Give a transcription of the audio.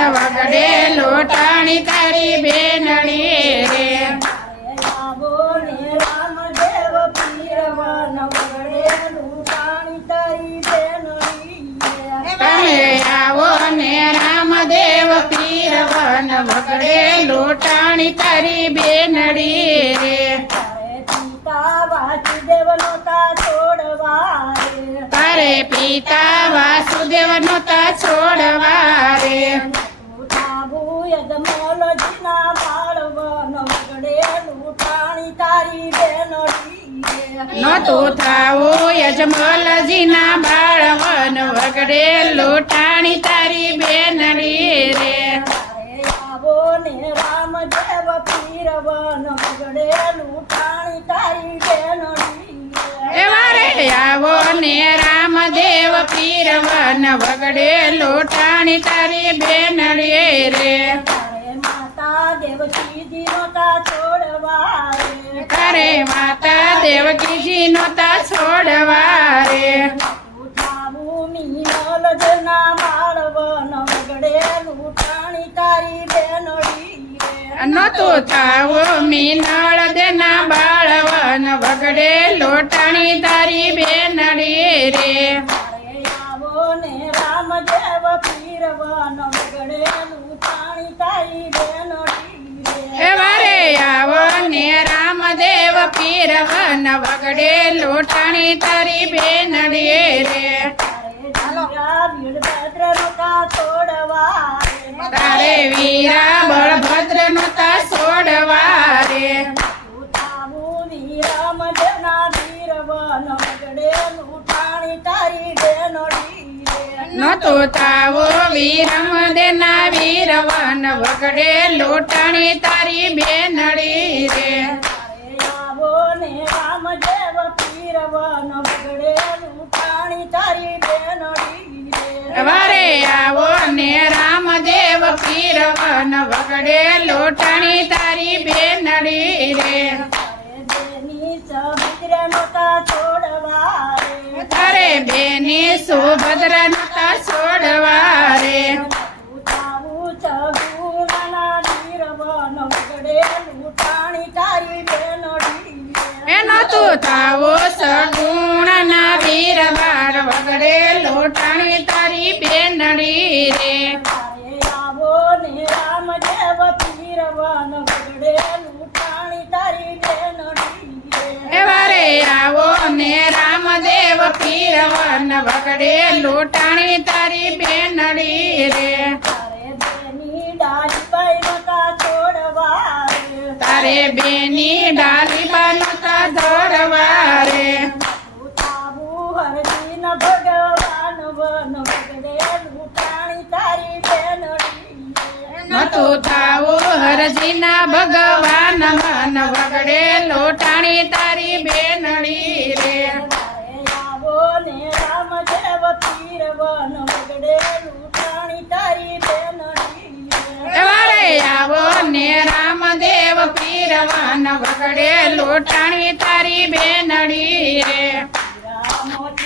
one વગડે લોટાણી તારી બેનડી રે આવો ને રામદેવ પીર વન વગડે લૂંટાણી તારી બેનડી તમે આવો ને રામદેવ પીર વન વગડે લોટાણી તારી બેનડી રે પિતા વાસુદેવ નોતા છોડવા રે તારે પિતા વાસુદેવ નોતા છોડવા રે થાબુ યજમલજીના બાળ વન વગડે લૂંટાણી તારી બેનડી નહોતું થાવું યજમલજીના બાળવન વગડે લોટાણી તારી બેનડી રે આવો ને રામદેવ પીર વન વગડે લૂંટાણી તારી બેનડી એવા રે આવો ને રામદેવ પીર વન વગડે લોટાણી તારી બેનડી રે માતા દેવકીજી નોતા છોડવા રે તારે માતા દેવકીજી નોતા છોડવા રે થાબુ મીનલજના બાળ વન વગડે લૂંટાણી તારી બેનડી નહોતું થાવું મીનળ દેના બાળવન વગડે લોટાણી તારી બેનડી રે આવો ને રામદેવ પીર વન વગડે લૂંટાણી તારી બેનડી એવા રે આવો ને રામદેવ પીર વન વગડે લોટાણી તારી બેનડી રે વીરભદ્ર નોતા છોડવા તારે વીરા બળભદ્ર નોતા છોડવા રે થાબુ વીરમજના વીર વન વગડે લૂંટાણી તારી બેનડી નહોતું થાવો વીરમ દેના વીરવન વગડે લોટાણી તારી બેનડી રે આવો ને રામદેવ પીર વન વગડે લૂંટાણી તારી બેનડી વારે આવો ને રામદેવ પીર વન વગડે લોટાણી તારી બેનડી રે બેની સભદ્ર નોતા છોડવા રે તારે બેની સુભદ્ર નતા છોડવા રે થાબુ ચગુણાના વીર વન વગડે લૂંટાણી તારી બેનડી એનો તું થાવો સગુણના વીર બાર વગડે લોટાણી તારી બેનડી રે આવો ને રામદેવ પીર વન વગડે લૂંટાણી તારી બેનડી એવા રે આવો ને રામદેવ પીર વન વગડે લોટાણી તારી બેનડી રે બેની ડાળીબાઈ નોતા છોડવા રે તારે બેની ડાલીબા નતા ધરવા રે થાબુ હરજીન ભગવાન વન વગડે લૂંટાણી તારી બેનડી નતું થાવું હરજીના ભગવાન મન વગડે લોટાણી તારી બેનડી રે આવો ને રામદેવ પીર વન વગડે લૂંટાણી તારી બેનડી એવા રે આવો ને રામદેવ પીર વન વગડે લોટાણી તારી બેનડી રે